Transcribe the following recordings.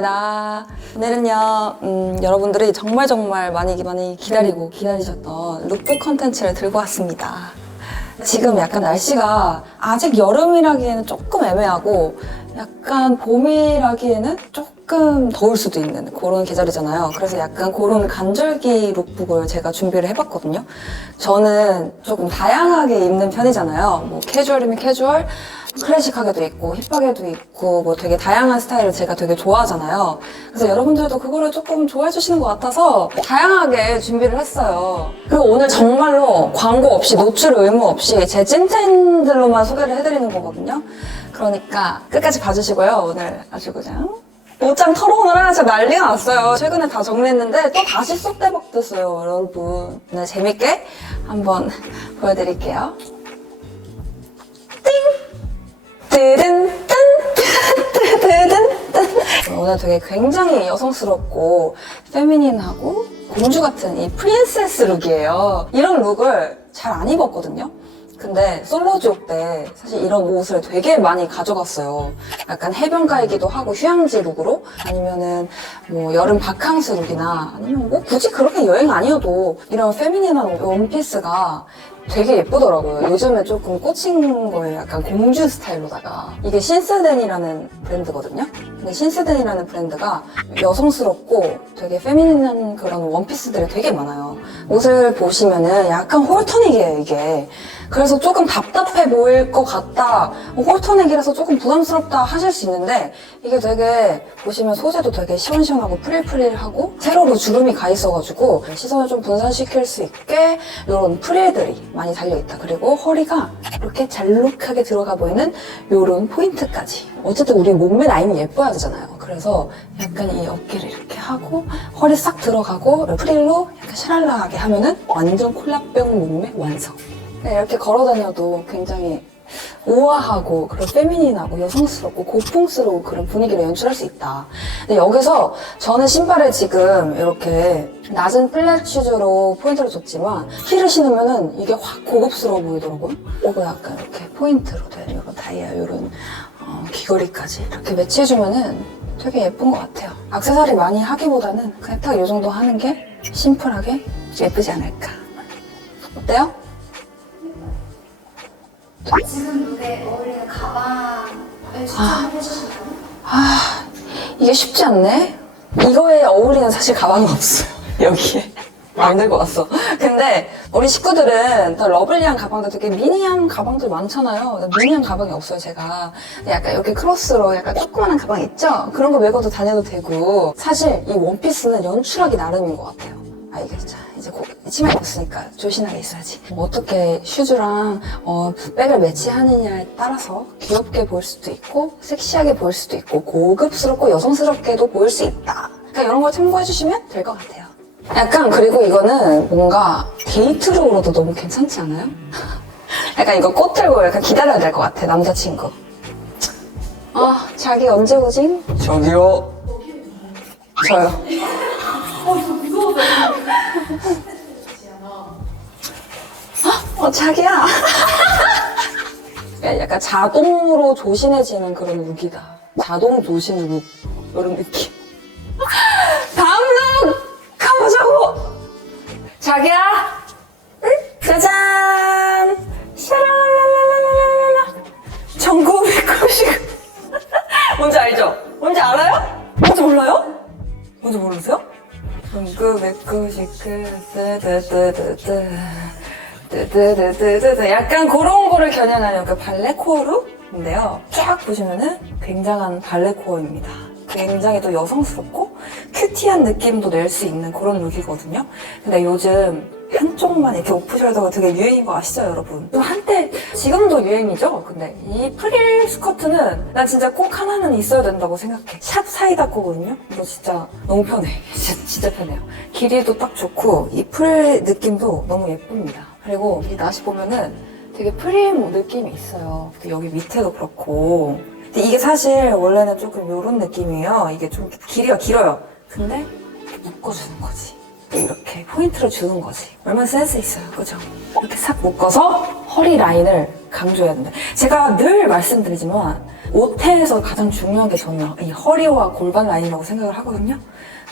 반갑습니다. 오늘은요, 여러분들이 정말 많이 기다리셨던 룩북 컨텐츠를 들고 왔습니다. 지금 약간 날씨가 아직 여름이라기에는 조금 애매하고 약간 봄이라기에는 조금 더울 수도 있는 그런 계절이잖아요. 그래서 약간 그런 간절기 룩북을 제가 준비를 해봤거든요. 저는 조금 다양하게 입는 편이잖아요. 뭐 캐주얼이면 캐주얼, 클래식하게도 있고 힙하게도 있고 뭐 되게 다양한 스타일을 제가 되게 좋아하잖아요. 그래서 여러분들도 그거를 조금 좋아해 주시는 것 같아서 다양하게 준비를 했어요. 그리고 오늘 정말로 광고 없이 노출 의무 없이 제 찐텐들로만 소개를 해드리는 거거든요. 그러니까 끝까지 봐주시고요. 오늘 아주 그냥 옷장 털어오느라 진짜 난리가 났어요. 최근에 다 정리했는데 또 다시 쏙대박 됐어요, 여러분. 오늘 재밌게 한번 보여드릴게요. 오늘 되게 굉장히 여성스럽고 페미닌하고 공주 같은 이 프린세스 룩이에요. 이런 룩을 잘 안 입었거든요. 근데 솔로지옥 때 사실 이런 옷을 되게 많이 가져갔어요. 약간 해변가이기도 하고 휴양지 룩으로, 아니면은 뭐 여름 바캉스 룩이나, 아니면 뭐 굳이 그렇게 여행 아니어도 이런 페미닌한 원피스가 되게 예쁘더라고요. 요즘에 조금 꽂힌 거예요. 약간 공주 스타일로다가. 이게 신스덴이라는 브랜드거든요. 근데 신스덴이라는 브랜드가 여성스럽고 되게 페미닌한 그런 원피스들이 되게 많아요. 옷을 보시면은 약간 홀터넥이에요, 이게. 그래서 조금 답답해 보일 것 같다, 홀터넥이라서 조금 부담스럽다 하실 수 있는데, 이게 되게 보시면 소재도 되게 시원시원하고 프릴프릴하고 세로로 주름이 가 있어가지고 시선을 좀 분산시킬 수 있게 이런 프릴들이 많이 달려있다. 그리고 허리가 이렇게 잘록하게 들어가 보이는 이런 포인트까지. 어쨌든 우리 몸매 라인이 예뻐야 되잖아요. 그래서 약간 이 어깨를 이렇게 하고 허리 싹 들어가고 프릴로 약간 샤랄라하게 하면은 완전 콜라병 몸매 완성. 네, 이렇게 걸어다녀도 굉장히 우아하고 그런 페미닌하고 여성스럽고 고풍스러운 그런 분위기를 연출할 수 있다. 근데 여기서 저는 신발을 지금 이렇게 낮은 플랫 슈즈로 포인트를 줬지만 힐을 신으면은 이게 확 고급스러워 보이더라고요. 이거 약간 이렇게 포인트로 된 이런 다이아 이런 귀걸이까지 이렇게 매치해주면은 되게 예쁜 것 같아요. 액세서리 많이 하기보다는 그냥 딱 이 정도 하는 게 심플하게 예쁘지 않을까. 어때요? 지금 룩에 어울리는 가방을 추천해 주신다면? 이게 쉽지 않네? 이거에 어울리는 사실 가방은 없어요. 여기에. 안 들고 왔어. 근데 우리 식구들은 더 러블리한 가방들, 되게 미니한 가방들 많잖아요. 미니한 가방이 없어요, 제가. 약간 이렇게 크로스로 약간 조그만한 가방 있죠? 그런 거 메고도 다녀도 되고. 사실 이 원피스는 연출하기 나름인 것 같아요. 이게 자, 이제 치마 입었으니까 조신하게 있어야지. 어떻게 슈즈랑 백을 매치하느냐에 따라서 귀엽게 보일 수도 있고 섹시하게 보일 수도 있고 고급스럽고 여성스럽게도 보일 수 있다. 그러니까 이런 걸 참고해 주시면 될 것 같아요. 약간 그리고 이거는 뭔가 데이트룩으로도 너무 괜찮지 않아요? 약간 이거 꽃 들고 약간 기다려야 될 것 같아, 남자친구. 자기 언제 오지? 저기요. 저요. 자기야. 약간 자동으로 조신해지는 그런 룩이다. 자동 조신 룩. 이런 느낌. 다음 룩! 가보자고! 자기야! 응? 짜잔! 샤랄랄랄랄랄랄라! 1999. 뭔지 알죠? 뭔지 알아요? 뭔지 몰라요? 뭔지 모르세요? 1999. 약간 그런 거를 겨냥하는 그 발레 코어 룩인데요. 쫙 보시면은 굉장한 발레 코어입니다. 굉장히 또 여성스럽고 큐티한 느낌도 낼 수 있는 그런 룩이거든요. 근데 요즘 한쪽만 이렇게 오프숄더가 되게 유행인 거 아시죠, 여러분? 또 한때, 지금도 유행이죠? 근데 이 프릴 스커트는 난 진짜 꼭 하나는 있어야 된다고 생각해. 샵 사이다 거거든요? 이거 진짜 너무 편해. 진짜 편해요. 길이도 딱 좋고 이 프릴 느낌도 너무 예쁩니다. 그리고 이 나시 보면은 되게 프림 느낌이 있어요. 여기 밑에도 그렇고. 근데 이게 사실 원래는 조금 이런 느낌이에요. 이게 좀 길이가 길어요. 근데 묶어주는 거지. 이렇게 포인트를 주는 거지. 얼마나 센스 있어요, 그죠? 이렇게 싹 묶어서 허리 라인을 강조해야 된다. 제가 늘 말씀드리지만 옷태에서 가장 중요한 게 저는 이 허리와 골반 라인이라고 생각을 하거든요.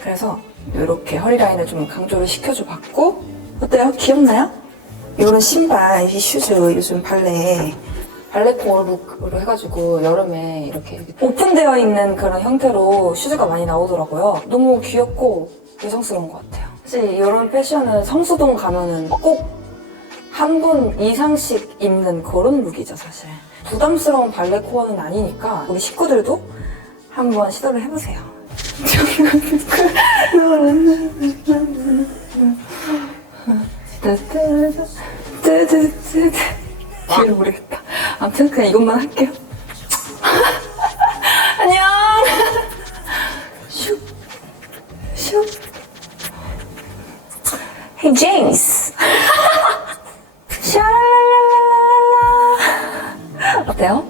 그래서 이렇게 허리 라인을 좀 강조를 시켜줘 봤고, 어때요? 귀엽나요? 이런 신발, 이 슈즈 요즘 발레코어 룩으로 해가지고 여름에 이렇게 오픈되어 있는 그런 형태로 슈즈가 많이 나오더라고요. 너무 귀엽고 여성스러운 것 같아요. 사실 이런 패션은 성수동 가면은 꼭 한 번 이상씩 입는 그런 룩이죠, 사실. 부담스러운 발레코어는 아니니까 우리 식구들도 한번 시도를 해보세요. 뒤를 모르겠다. 아무튼 그냥 이것만 할게요. 안녕. 슉. 슉. Hey James. 샤랄랄랄랄랄라. 어때요?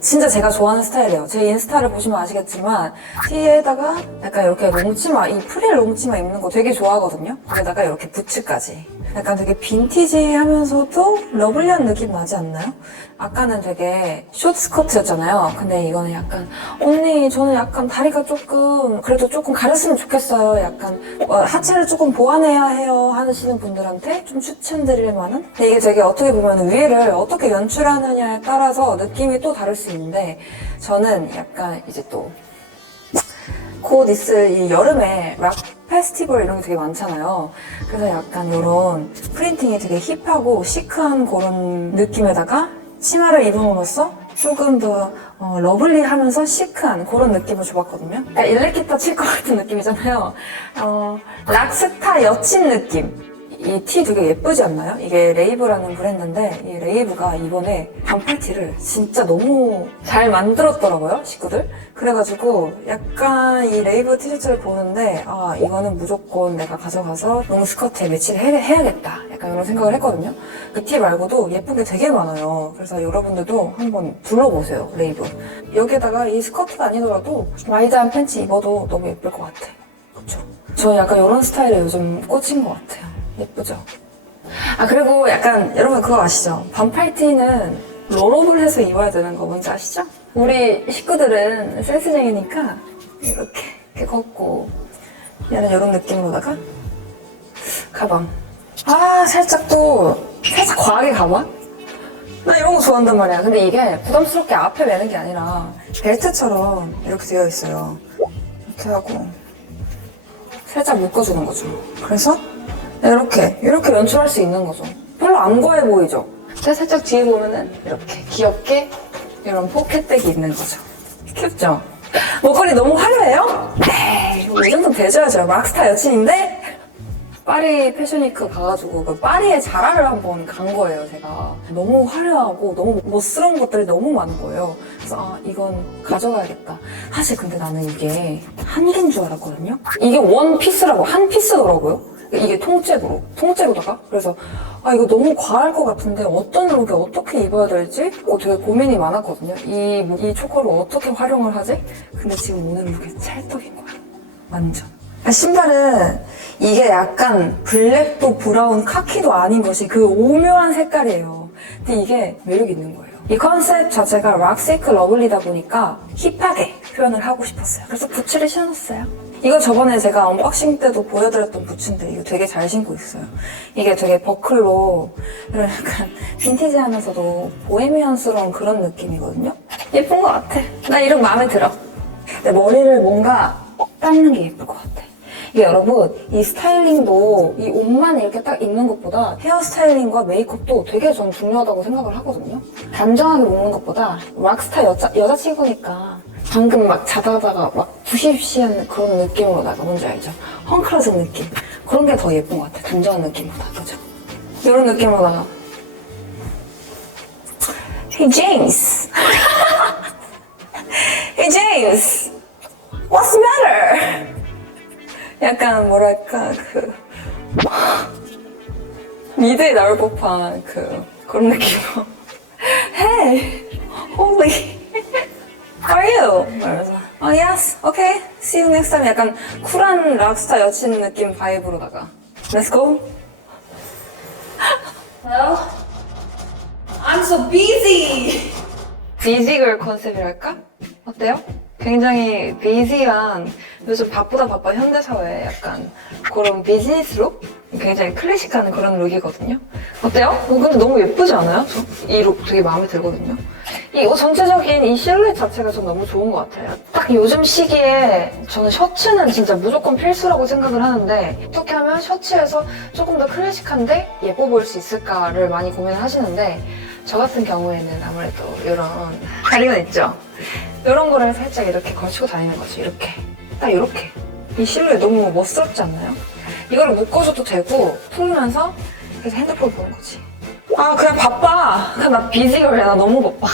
진짜 제가 좋아하는 스타일이에요. 제 인스타를 보시면 아시겠지만 티에다가 약간 이렇게 롱치마, 이 프릴 롱치마 입는 거 되게 좋아하거든요. 거기다가 이렇게 부츠까지. 약간 되게 빈티지하면서도 러블리한 느낌 나지 않나요? 아까는 되게 숏 스커트였잖아요. 근데 이거는 약간 언니 저는 약간 다리가 조금 그래도 조금 가렸으면 좋겠어요. 약간 하체를 조금 보완해야 해요 하시는 분들한테 좀 추천드릴 만한? 근데 이게 되게 어떻게 보면 위를 어떻게 연출하느냐에 따라서 느낌이 또 다를 수 있는데 저는 약간 이제 또 곧 있을 이 여름에 락 페스티벌 이런 게 되게 많잖아요. 그래서 약간 이런 프린팅이 되게 힙하고 시크한 그런 느낌에다가 치마를 입음으로써 조금 더 러블리하면서 시크한 그런 느낌을 줘봤거든요. 그러니까 일렉기타 칠 것 같은 느낌이잖아요. 락스타 여친 느낌. 이 티 되게 예쁘지 않나요? 이게 레이브라는 브랜드인데 이 레이브가 이번에 반팔티를 진짜 너무 잘 만들었더라고요, 식구들. 그래가지고 약간 이 레이브 티셔츠를 보는데 아 이거는 무조건 내가 가져가서 롱 스커트에 매치를 해야겠다 약간 이런 생각을 했거든요. 그 티 말고도 예쁜 게 되게 많아요. 그래서 여러분들도 한번 둘러보세요, 레이브. 여기에다가 이 스커트가 아니더라도 와이드한 팬츠 입어도 너무 예쁠 것 같아. 그쵸? 저 약간 이런 스타일에 요즘 꽂힌 것 같아요. 예쁘죠? 아 그리고 약간 여러분 그거 아시죠? 반팔티는 롤업을 해서 입어야 되는 거 뭔지 아시죠? 우리 식구들은 센스쟁이니까 이렇게 걷고 얘는 이런 느낌으로다가 가방 살짝 과하게 가방? 나 이런 거 좋아한단 말이야. 근데 이게 부담스럽게 앞에 매는 게 아니라 벨트처럼 이렇게 되어 있어요. 이렇게 하고 살짝 묶어주는 거죠. 그래서 이렇게 연출할 수 있는 거죠. 별로 안 과해 보이죠? 근데 살짝 뒤에 보면은 이렇게 귀엽게 이런 포켓백이 있는 거죠. 귀엽죠? 목걸이 너무 화려해요? 에이, 이 정도는 되줘야죠. 락스타 여친인데? 파리 패션위크 가가지고 그 파리의 자라를 한번 간 거예요, 제가. 너무 화려하고 너무 멋스러운 것들이 너무 많은 거예요. 그래서 이건 가져가야겠다. 사실 근데 나는 이게 한 개인 줄 알았거든요? 이게 원 피스라고, 한 피스더라고요. 이게 통째로다가. 그래서 이거 너무 과할 것 같은데 어떤 룩에 어떻게 입어야 될지 되게 고민이 많았거든요. 이 초코를 어떻게 활용을 하지? 근데 지금 오늘 룩에 찰떡인 거야. 완전. 신발은 이게 약간 블랙도 브라운 카키도 아닌 것이 그 오묘한 색깔이에요. 근데 이게 매력이 있는 거예요. 이 컨셉 자체가 락시크 러블리다 보니까 힙하게 표현을 하고 싶었어요. 그래서 부츠를 신었어요. 이거 저번에 제가 언박싱 때도 보여드렸던 부츠인데 이거 되게 잘 신고 있어요. 이게 되게 버클로 이런 약간 빈티지하면서도 보헤미안스러운 그런 느낌이거든요. 예쁜 것 같아. 나 이런 마음에 들어. 근데 머리를 뭔가 감는 게 예쁠 것 같아. 이게 여러분 이 스타일링도 이 옷만 이렇게 딱 입는 것보다 헤어 스타일링과 메이크업도 되게 전 중요하다고 생각을 하거든요. 단정하게 묶는 것보다 락스타 여자친구니까 방금 막 자다가 막 부시시한 그런 느낌으로다가 뭔지 알죠? 헝클어진 느낌. 그런 게 더 예쁜 것 같아. 단정한 느낌보다. 그죠? 이런 느낌으로다가 Hey James! Hey James! What's the matter? 약간 뭐랄까 미드에 나올 법한 그런 느낌으로 Hey! Holy! How are you? 이러면서 yes, okay, see you next time. 약간 쿨한 락스타 여친 느낌 바이브로다가 Let's go. Hello? I'm so busy! 비지걸 컨셉이랄까? 어때요? 굉장히 비지한, 요즘 바쁘다 바빠 현대사회에 약간 그런 비즈니스 룩? 굉장히 클래식한 그런 룩이거든요. 어때요? 근데 너무 예쁘지 않아요? 이 룩 되게 마음에 들거든요. 이 옷 전체적인 이 실루엣 자체가 전 너무 좋은 것 같아요. 딱 요즘 시기에 저는 셔츠는 진짜 무조건 필수라고 생각을 하는데 어떻게 하면 셔츠에서 조금 더 클래식한데 예뻐 보일 수 있을까를 많이 고민을 하시는데 저 같은 경우에는 아무래도 이런 가디건 있죠? 이런 거를 살짝 이렇게 걸치고 다니는 거죠. 이렇게. 딱 이렇게. 이 실루엣 너무 멋스럽지 않나요? 이거를 묶어줘도 되고 풀면서 그래서 핸드폰 보는 거지. 아 그냥 바빠. 그냥 나 비지걸이야. 나 너무 바빠.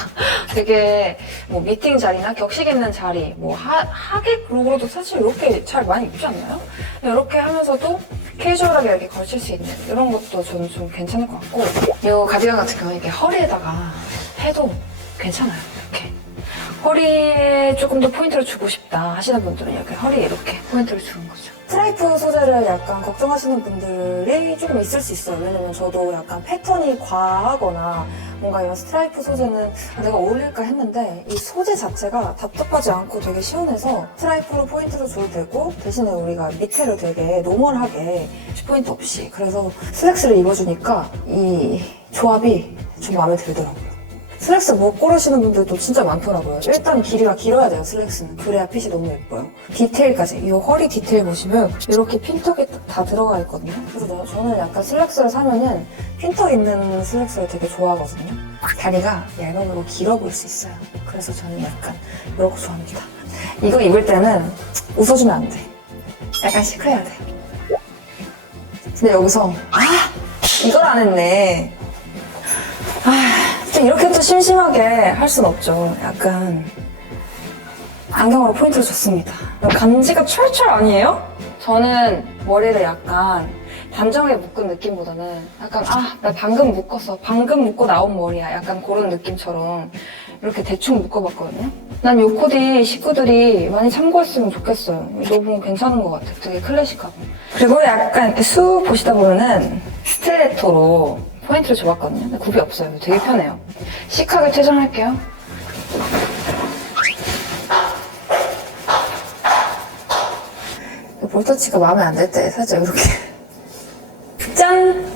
되게 뭐 미팅 자리나 격식 있는 자리 뭐 하객 룩으로도 사실 이렇게 잘 많이 입지 않나요? 이렇게 하면서도 캐주얼하게 이렇게 걸칠 수 있는 이런 것도 저는 좀 괜찮을 것 같고 이 가디건 같은 경우는 이렇게 허리에다가 해도 괜찮아요. 이렇게 허리에 조금 더 포인트를 주고 싶다 하시는 분들은 이렇게 허리에 이렇게 포인트를 주는 거죠. 스트라이프 소재를 약간 걱정하시는 분들이 조금 있을 수 있어요. 왜냐면 저도 약간 패턴이 과하거나 뭔가 이런 스트라이프 소재는 내가 어울릴까 했는데 이 소재 자체가 답답하지 않고 되게 시원해서 스트라이프로 포인트를 줘도 되고 대신에 우리가 밑에를 되게 노멀하게 포인트 없이 그래서 슬랙스를 입어주니까 이 조합이 좀 마음에 들더라고요. 슬랙스 못 고르시는 분들도 진짜 많더라고요. 일단 길이가 길어야 돼요, 슬랙스는. 그래야 핏이 너무 예뻐요. 디테일까지, 이 허리 디테일 보시면 이렇게 핀턱이 다 들어가 있거든요. 그래서 저는 약간 슬랙스를 사면은 핀턱 있는 슬랙스를 되게 좋아하거든요. 다리가 얇아보고 길어 보일 수 있어요. 그래서 저는 약간 이런 거 좋아합니다. 이거 입을 때는 웃어주면 안 돼. 약간 시크해야 돼. 근데 여기서 이걸 안 했네. 이렇게 또 심심하게 할 순 없죠. 약간 안경으로 포인트를 줬습니다. 간지가 철철 아니에요? 저는 머리를 약간 단정하게 묶은 느낌보다는 약간 나 방금 묶었어. 방금 묶고 나온 머리야. 약간 그런 느낌처럼 이렇게 대충 묶어봤거든요. 난 요 코디 식구들이 많이 참고했으면 좋겠어요. 너무 괜찮은 것 같아요. 되게 클래식하고. 그리고 약간 이렇게 쑥 보시다 보면은 스틸레토로 포인트를 줘봤거든요. 근데 굽이 없어요. 되게 편해요. 시크하게 퇴장할게요. 볼터치가 마음에 안 들 때 살짝 이렇게 짠!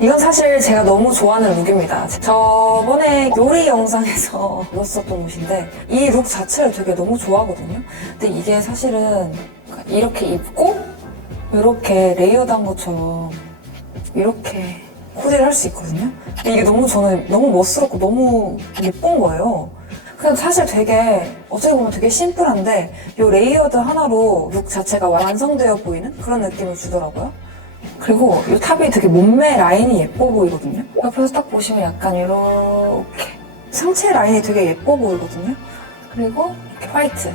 이건 사실 제가 너무 좋아하는 룩입니다. 저번에 요리 영상에서 입었었던 옷인데 이 룩 자체를 되게 너무 좋아하거든요. 근데 이게 사실은 이렇게 입고 이렇게 레이어드한 것처럼 이렇게 코디를 할 수 있거든요. 근데 이게 저는 너무 멋스럽고 너무 예쁜 거예요. 그냥 사실 되게 어떻게 보면 되게 심플한데 이 레이어드 하나로 룩 자체가 완성되어 보이는 그런 느낌을 주더라고요. 그리고 이 탑이 되게 몸매 라인이 예뻐 보이거든요. 옆에서 딱 보시면 약간 이렇게 상체 라인이 되게 예뻐 보이거든요. 그리고 이렇게 화이트,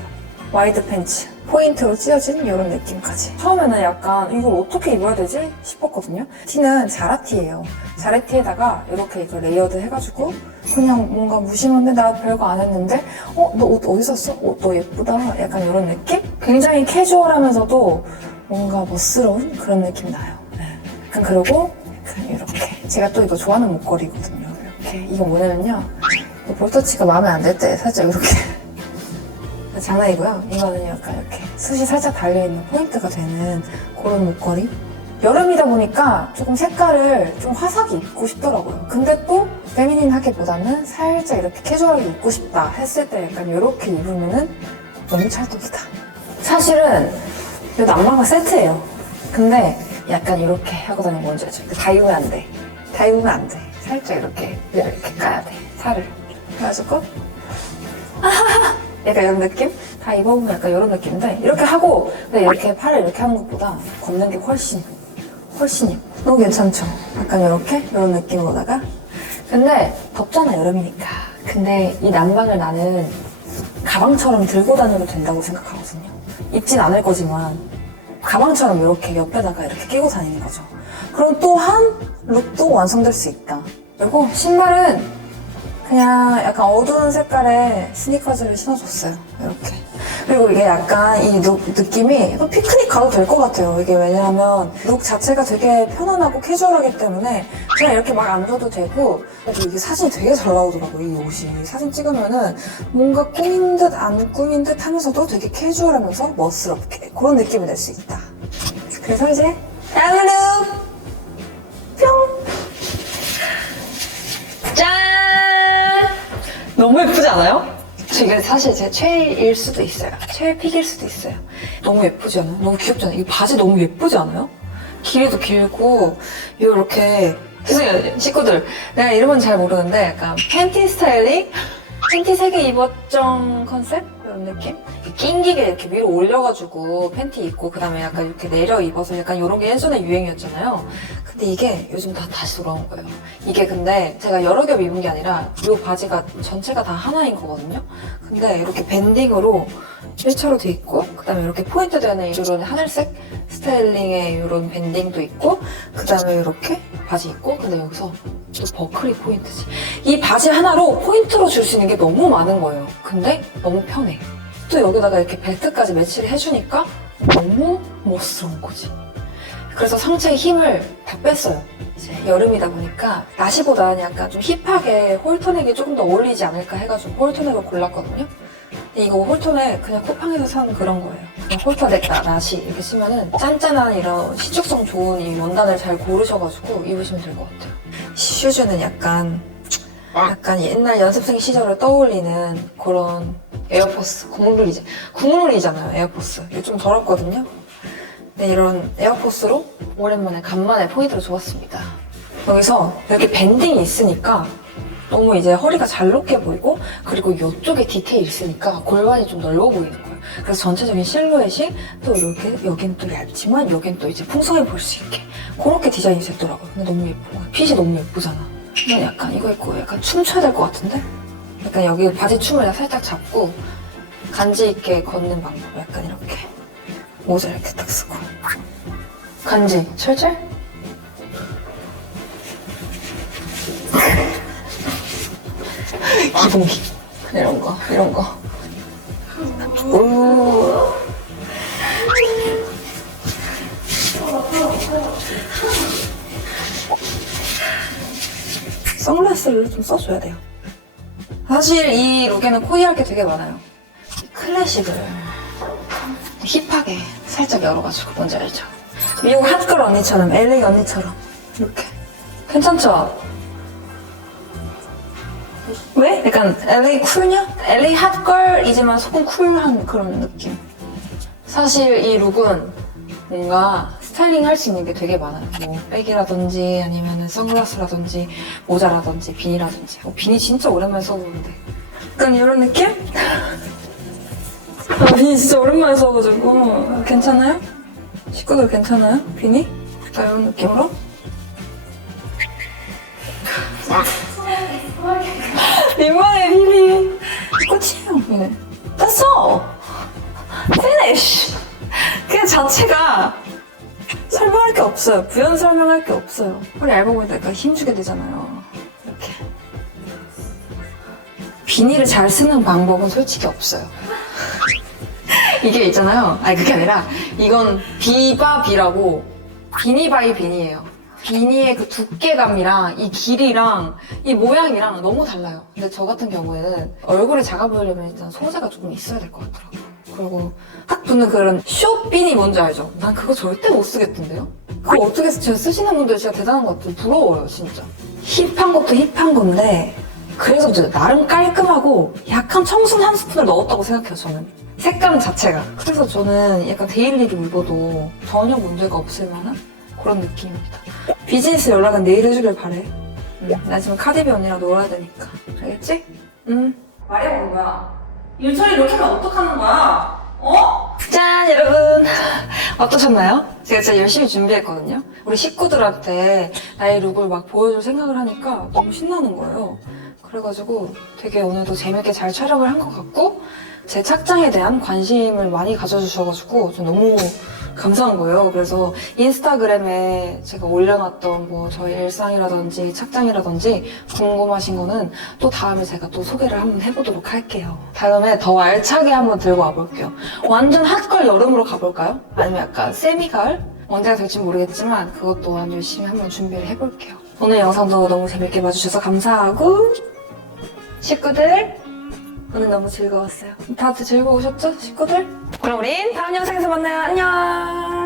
와이드 팬츠 포인트로 찢어진 이런 느낌까지. 처음에는 약간 이걸 어떻게 입어야 되지 싶었거든요. 티는 자라티예요. 자라티에다가 이렇게 이거 레이어드 해가지고 그냥 뭔가 무심한데 나 별거 안 했는데 너 옷 어디서 샀어? 너 예쁘다. 약간 이런 느낌? 굉장히 캐주얼하면서도 뭔가 멋스러운 그런 느낌이 나요. 네. 약간 그리고 약간 이렇게 제가 또 이거 좋아하는 목걸이거든요. 이렇게 이거 뭐냐면요. 볼터치가 마음에 안 들 때 살짝 이렇게 장난이고요. 이거는 약간 이렇게 숱이 살짝 달려있는 포인트가 되는 그런 목걸이. 여름이다 보니까 조금 색깔을 좀 화사하게 입고 싶더라고요. 근데 또 페미닌하기보다는 살짝 이렇게 캐주얼하게 입고 싶다 했을 때 약간 이렇게 입으면은 너무 찰떡이다. 사실은 이 남방과 세트예요. 근데 약간 이렇게 하고 다니는 거 뭔지 알죠? 다 입으면 안 돼. 다 입으면 안 돼. 살짝 이렇게 까야 돼. 살을. 그래가지고 약간 이런 느낌? 다 입어보면 약간 이런 느낌인데 이렇게 하고 근데 이렇게 팔을 이렇게 하는 것보다 걷는 게 훨씬 예뻐. 너무 괜찮죠? 약간 이런 느낌으로다가 근데 덥잖아 여름이니까. 근데 이 난방을 나는 가방처럼 들고 다녀도 된다고 생각하거든요. 입진 않을 거지만 가방처럼 이렇게 옆에다가 이렇게 끼고 다니는 거죠. 그럼 또 한 룩도 완성될 수 있다. 그리고 신발은 그냥 약간 어두운 색깔의 스니커즈를 신어줬어요. 이렇게. 그리고 이게 약간 이 룩 느낌이 약간 피크닉 가도 될 것 같아요. 이게 왜냐면 룩 자체가 되게 편안하고 캐주얼하기 때문에 그냥 이렇게 막 앉아도 되고, 그리고 이게 사진이 되게 잘 나오더라고요, 이 옷이. 사진 찍으면은 뭔가 꾸민 듯 안 꾸민 듯 하면서도 되게 캐주얼하면서 멋스럽게 그런 느낌을 낼 수 있다. 그래서 이제 다음 룩! 뿅! 짠! 너무 예쁘지 않아요? 이게 사실 제 최애일 수도 있어요. 최애 픽일 수도 있어요. 너무 예쁘지 않아요? 너무 귀엽지 않아요? 이 바지 너무 예쁘지 않아요? 길이도 길고 이렇게 죄송해요 식구들, 내가 이름은 잘 모르는데 약간 팬티 스타일링? 팬티 3개 입었정 컨셉? 이런 느낌? 낑기게 이렇게 위로 올려가지고 팬티 입고 그 다음에 약간 이렇게 내려 입어서 약간 이런 게 예전에 유행이었잖아요. 근데 이게 요즘 다시 돌아온 거예요. 이게 근데 제가 여러 겹 입은 게 아니라 이 바지가 전체가 다 하나인 거거든요. 근데 이렇게 밴딩으로 1차로 돼 있고 그 다음에 이렇게 포인트 되는 이런 하늘색 스타일링의 이런 밴딩도 있고 그 다음에 이렇게 바지 있고 근데 여기서 또 버클이 포인트지. 이 바지 하나로 포인트로 줄 수 있는 게 너무 많은 거예요. 근데 너무 편해. 또 여기다가 이렇게 벨트까지 매치를 해주니까 너무 멋스러운 거지. 그래서 상체에 힘을 다 뺐어요. 이제 여름이다 보니까 나시보다는 약간 좀 힙하게 홀터넥이 조금 더 어울리지 않을까 해가지고 홀터넥을 골랐거든요. 근데 이거 홀터넥 그냥 쿠팡에서 산 그런 거예요. 그냥 홀터넥 나시 이렇게 쓰면은 짠짠한 이런 시축성 좋은 이 원단을 잘 고르셔가지고 입으시면 될 것 같아요. 슈즈는 약간 옛날 연습생 시절을 떠올리는 그런 에어포스 국룰이잖아요. 에어포스 이게 좀 더럽거든요. 네, 이런 에어포스로 오랜만에 간만에 포인트를 줘봤습니다. 여기서 이렇게 밴딩이 있으니까 너무 이제 허리가 잘 높게 보이고 그리고 이쪽에 디테일이 있으니까 골반이 좀 넓어 보이는 거예요. 그래서 전체적인 실루엣이 또 이렇게 여긴 또 얇지만 여긴 또 이제 풍성해 보일 수 있게 그렇게 디자인이 됐더라고요. 근데 너무 예뻐. 핏이 너무 예쁘잖아. 근데 약간 이거 입고 약간 춤춰야 될 것 같은데? 약간 여기 바지 춤을 살짝 잡고 간지 있게 걷는 방법. 약간 이렇게 모자 이렇게 딱 쓰고 간지 철철? 기본기 이런 거 오. 선글라스를 좀 써줘야 돼요. 사실 이 룩에는 코디할 게 되게 많아요. 클래식을 힙하게 살짝 열어가지고 뭔지 알죠? 미국 핫걸 언니처럼 LA 언니처럼 이렇게 괜찮죠? 왜? 약간 LA 쿨냐? LA 핫걸이지만 속은 쿨한 그런 느낌. 사실 이 룩은 뭔가 스타일링 할 수 있는 게 되게 많아요. 뭐 백이라든지 아니면 선글라스라든지 모자라든지 비니라든지. 비니 진짜 오랜만에 써보는데 약간 이런 느낌? 비니 진짜 오랜만에 써가지고 괜찮아요? 식구들 괜찮아요? 비니? 딱 이런 느낌으로? 민망해 비니 끝이에요. 네. 됐어! 피니쉬! 그 자체가 설명할 게 없어요. 부연 설명할 게 없어요. 허리 얇아 보이니까 힘주게 되잖아요. 이렇게. 비니를 잘 쓰는 방법은 솔직히 없어요. 이게 있잖아요. 아니 그게 아니라 이건 비바비라고 비니 바이 비니예요. 비니의 그 두께감이랑 이 길이랑 이 모양이랑 너무 달라요. 근데 저 같은 경우에는 얼굴이 작아 보이려면 일단 소재가 조금 있어야 될 것 같더라고요. 그리고 딱 붙는 그런 숏비니 뭔지 알죠? 난 그거 절대 못 쓰겠던데요? 그거 어떻게 진짜 쓰시는 분들 진짜 대단한 것 같아요. 부러워요 진짜. 힙한 것도 힙한 건데 그래서 나름 깔끔하고 약간 청순 한 스푼을 넣었다고 생각해요 저는. 색감 자체가. 그래서 저는 약간 데일리로 입어도 전혀 문제가 없을 만한 그런 느낌입니다. 비즈니스 연락은 내일 해주길 바래. 나 지금 카디비 언니랑 놀아야 되니까. 알겠지? 말해보는 거야. 일처리 이렇게 하면 어떡하는 거야? 어? 짠 여러분 어떠셨나요? 제가 진짜 열심히 준비했거든요. 우리 식구들한테 나의 룩을 막 보여줄 생각을 하니까 너무 신나는 거예요. 그래가지고 되게 오늘도 재밌게 잘 촬영을 한 것 같고 제 착장에 대한 관심을 많이 가져주셔가지고 좀 너무 감사한 거예요. 그래서 인스타그램에 제가 올려놨던 뭐 저희 일상이라든지 착장이라든지 궁금하신 거는 또 다음에 제가 또 소개를 한번 해보도록 할게요. 다음에 더 알차게 한번 들고 와볼게요. 완전 핫걸 여름으로 가볼까요? 아니면 약간 세미가을? 언제가 될지 모르겠지만 그것 또한 열심히 한번 준비를 해볼게요. 오늘 영상도 너무 재밌게 봐주셔서 감사하고 식구들 오늘 너무 즐거웠어요. 다들 즐거우셨죠? 식구들? 그럼 우린 다음 영상에서 만나요. 안녕!